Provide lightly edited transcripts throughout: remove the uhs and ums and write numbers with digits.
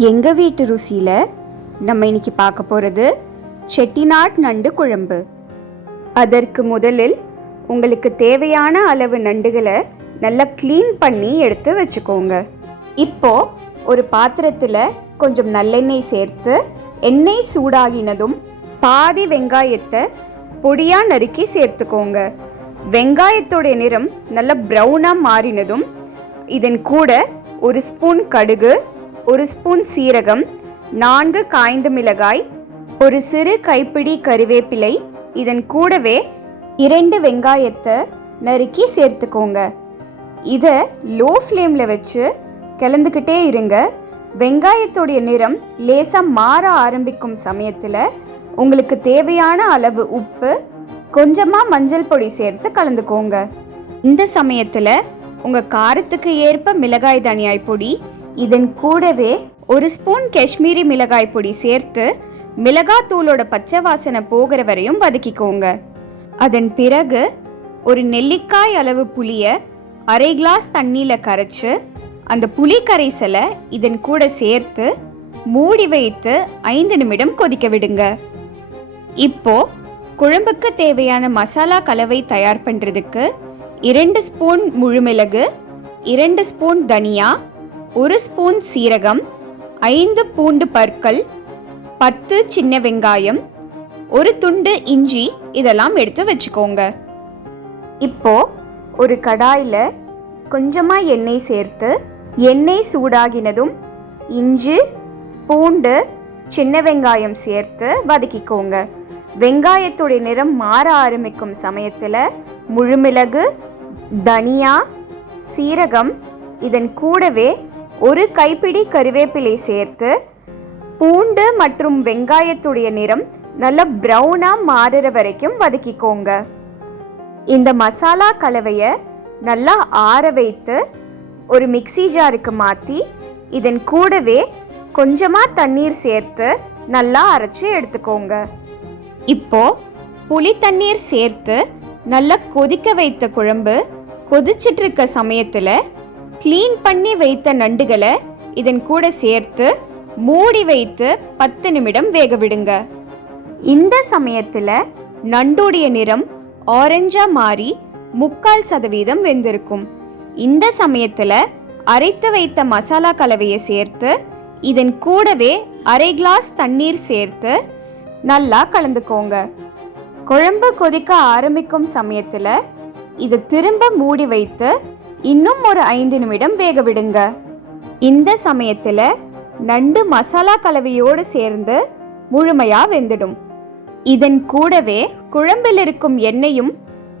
எங்கள் வீட்டு ருசியில் நம்ம இன்னைக்கு பார்க்க போகிறது செட்டிநாட் நண்டு குழம்பு. அதற்கு முதலில் உங்களுக்கு தேவையான அளவு நண்டுகளை நல்லா க்ளீன் பண்ணி எடுத்து வச்சுக்கோங்க. இப்போ ஒரு பாத்திரத்தில் கொஞ்சம் நல்லெண்ணெய் சேர்த்து எண்ணெய் சூடாகினதும் பாதி வெங்காயத்தை பொடியாக நறுக்கி சேர்த்துக்கோங்க. வெங்காயத்தோடைய நிறம் நல்லா ப்ரௌனாக மாறினதும் இதன் கூட ஒரு ஸ்பூன் கடுகு, ஒரு ஸ்பூன் சீரகம், 4 காய்ந்த மிளகாய், ஒரு சிறு கைப்பிடி கறிவேப்பிலை, இதன் கூடவே 2 வெங்காயத்தை நறுக்கி சேர்த்துக்கோங்க. இதை லோ ஃப்ளேமில் வச்சு கிளந்துக்கிட்டே இருங்க. வெங்காயத்துடைய நிறம் லேசாக மாற ஆரம்பிக்கும் சமயத்தில் உங்களுக்கு தேவையான அளவு உப்பு, கொஞ்சமாக மஞ்சள் பொடி சேர்த்து கலந்துக்கோங்க. இந்த சமயத்தில் உங்கள் காரத்துக்கு ஏற்ப மிளகாய் தனியாய் பொடி, இதன் கூடவே ஒரு ஸ்பூன் காஷ்மீரி மிளகாய் பொடி சேர்த்து மிளகாத்தூளோட பச்சை வாசனை போகிற வரையும் வதக்கிக்கோங்க. அதன் பிறகு ஒரு நெல்லிக்காய் அளவு புளியை அரை கிளாஸ் தண்ணியில் கரைச்சி அந்த புளி கரைசலை இதன் கூட சேர்த்து மூடி வைத்து 5 நிமிடம் கொதிக்க விடுங்க. இப்போ குழம்புக்கு தேவையான மசாலா கலவை தயார் பண்ணுறதுக்கு 2 ஸ்பூன் முழுமிளகு, 2 ஸ்பூன் தனியா, 1 ஸ்பூன் சீரகம், 5 பூண்டு பற்கள், 10 சின்ன வெங்காயம், ஒரு துண்டு இஞ்சி இதெல்லாம் எடுத்து வச்சுக்கோங்க. இப்போ ஒரு கடாயில் கொஞ்சமாக எண்ணெய் சேர்த்து எண்ணெய் சூடாகினதும் இஞ்சி, பூண்டு, சின்ன வெங்காயம் சேர்த்து வதக்கிக்கோங்க. வெங்காயத்துடைய நிறம் மாற ஆரம்பிக்கும் சமயத்தில் முழுமிளகு, தனியா, சீரகம், இதன் கூடவே ஒரு கைப்பிடி கறிவேப்பிலை சேர்த்து பூண்டு மற்றும் வெங்காயத்துடைய நிறம் நல்லா ப்ரௌனாக மாறுற வரைக்கும் வதக்கிக்கோங்க. இந்த மசாலா கலவையை நல்லா ஆற வைத்து ஒரு மிக்ஸி ஜாருக்கு மாற்றி இதன் கூடவே கொஞ்சமாக தண்ணீர் சேர்த்து நல்லா அரைச்சி எடுத்துக்கோங்க. இப்போ புளி தண்ணீர் சேர்த்து நல்லா கொதிக்க வைத்த குழம்பு கொதிச்சிட்டு இருக்க சமயத்தில் க்ளீன் பண்ணி வைத்த நண்டுகளை இதன் கூட சேர்த்து மூடி வைத்து 10 நிமிடம் வேக விடுங்க. இந்த சமயத்தில் நண்டுடைய நிறம் ஆரஞ்சா மாறி 3/4% வெந்திருக்கும். இந்த சமயத்தில் அரைத்து வைத்த மசாலா கலவையை சேர்த்து இதன் கூடவே அரை கிளாஸ் தண்ணீர் சேர்த்து நல்லா கலந்துக்கோங்க. குழம்பு கொதிக்க ஆரம்பிக்கும் சமயத்தில் இதை திரும்ப மூடி வைத்து இன்னும் ஒரு 5 நிமிடம் வேக விடுங்க. இந்த சமயத்தில் நண்டு மசாலா கலவையோடு சேர்ந்து முழுமையாக வெந்துடும். இதன் கூடவே குழம்பில் இருக்கும் எண்ணெயும்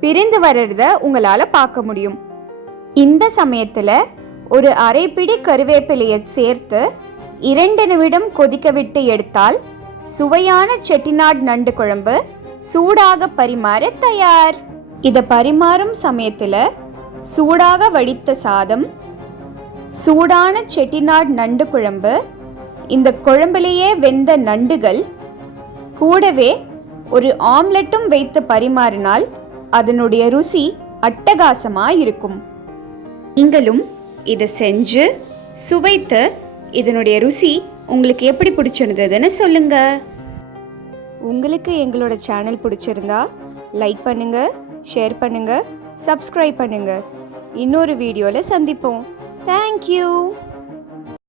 பிரிந்து வர்றத உங்களால் பார்க்க முடியும். இந்த சமயத்தில் ஒரு அரை பிடி கறிவேப்பிலையை சேர்த்து 2 நிமிடம் கொதிக்க விட்டு எடுத்தால் சுவையான செட்டிநாட் நண்டு குழம்பு சூடாக பரிமாற தயார். இதை பரிமாறும் சமயத்தில் சூடாக வடித்த சாதம், சூடான செட்டிநாட் நண்டு குழம்பு, இந்த குழம்பிலேயே வெந்த நண்டுகள் கூடவே ஒரு ஆம்லெட்டும் வைத்து பரிமாறினால் அதனுடைய ருசி அட்டகாசமாக இருக்கும். நீங்களும் இதை செஞ்சு சுவைத்து இதனுடைய ருசி உங்களுக்கு எப்படி பிடிச்சிருந்ததுன்னு சொல்லுங்க. உங்களுக்கு எங்களோட சேனல் பிடிச்சிருந்தா லைக் பண்ணுங்க, ஷேர் பண்ணுங்க, சப்ஸ்கிரைப் பண்ணுங்க. இன்னொரு வீடியோவில் சந்திப்போம். தேங்க்யூ.